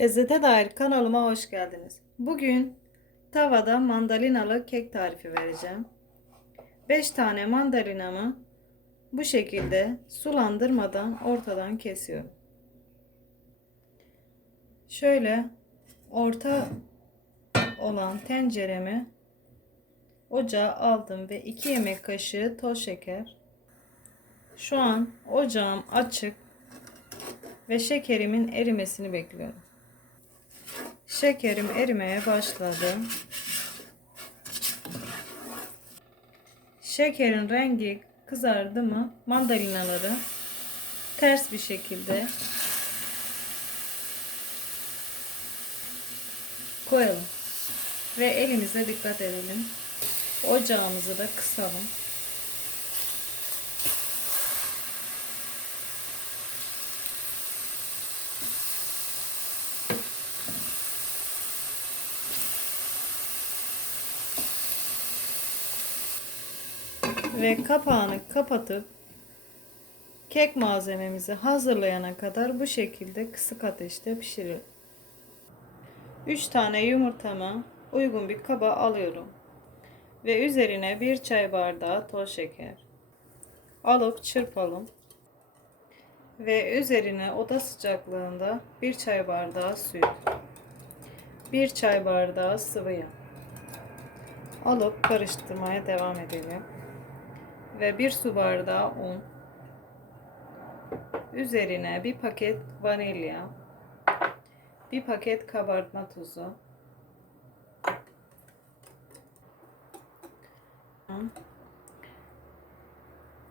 Lezzete dair kanalıma hoş geldiniz. Bugün tavada mandalinalı kek tarifi vereceğim. 5 tane mandalinamı bu şekilde sulandırmadan ortadan kesiyorum. Şöyle orta olan tenceremi ocağa aldım ve 2 yemek kaşığı toz şeker. Şu an ocağım açık ve şekerimin erimesini bekliyorum. Şekerim erimeye başladı. Şekerin rengi kızardı mı mandalinaları ters bir şekilde koyalım. Ve elimize dikkat edelim. Ocağımızı da kısalım. Ve kapağını kapatıp kek malzememizi hazırlayana kadar bu şekilde kısık ateşte pişirelim. 3 tane yumurtamı uygun bir kaba alıyorum. Ve üzerine bir çay bardağı toz şeker. Alıp çırpalım. Ve üzerine oda sıcaklığında bir çay bardağı süt. Bir çay bardağı sıvı yağ. Alıp karıştırmaya devam edelim ve bir su bardağı un. Üzerine bir paket vanilya, bir paket kabartma tuzu.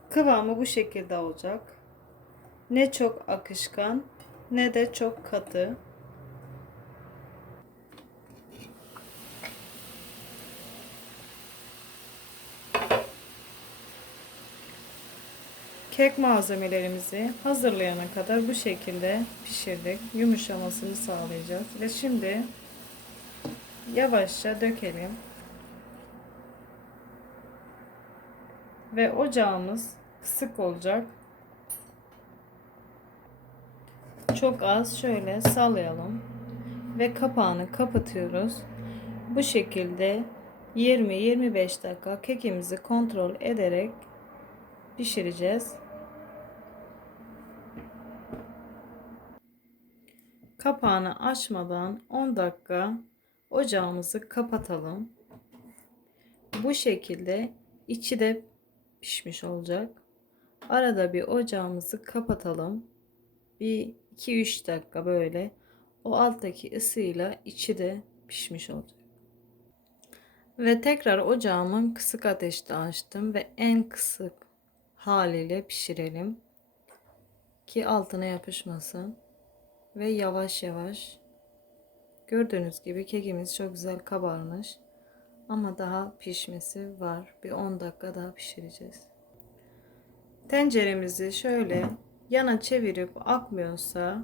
Kıvamı bu şekilde olacak. Ne çok akışkan ne de çok katı. Kek malzemelerimizi hazırlayana kadar bu şekilde pişirdik. Yumuşamasını sağlayacağız. Ve şimdi yavaşça dökelim. Ve ocağımız kısık olacak. Çok az şöyle sallayalım. Ve kapağını kapatıyoruz. Bu şekilde 20-25 dakika kekimizi kontrol ederek pişireceğiz. Kapağını açmadan 10 dakika ocağımızı kapatalım. Bu şekilde içi de pişmiş olacak. Arada bir ocağımızı kapatalım. Bir 2-3 dakika böyle o alttaki ısıyla içi de pişmiş olacak. Ve tekrar ocağımın kısık ateşte açtım ve en kısık haliyle pişirelim ki altına yapışmasın ve yavaş yavaş gördüğünüz gibi kekimiz çok güzel kabarmış ama daha pişmesi var. Bir 10 dakika daha pişireceğiz. Tenceremizi şöyle yana çevirip akmıyorsa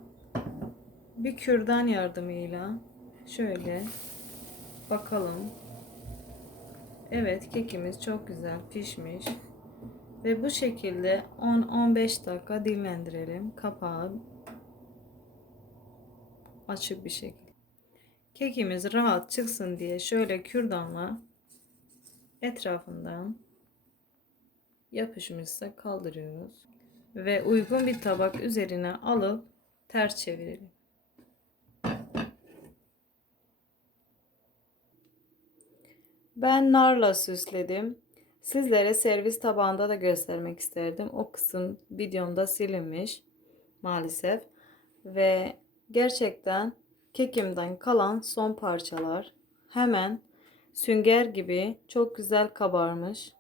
bir kürdan yardımıyla şöyle bakalım. Evet kekimiz çok güzel pişmiş ve bu şekilde 10-15 dakika dinlendirelim. Kapağı açık bir şekilde. Kekimiz rahat çıksın diye şöyle kürdanla etrafından yapışmışsa kaldırıyoruz. Ve uygun bir tabak üzerine alıp ters çevirelim. Ben narla süsledim. Sizlere servis tabağında da göstermek isterdim. O kısım videomda silinmiş maalesef. Ve gerçekten kekimden kalan son parçalar hemen sünger gibi çok güzel kabarmış.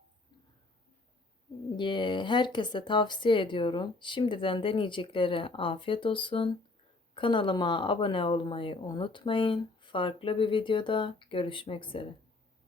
Herkese tavsiye ediyorum. Şimdiden deneyeceklere afiyet olsun. Kanalıma abone olmayı unutmayın. Farklı bir videoda görüşmek üzere.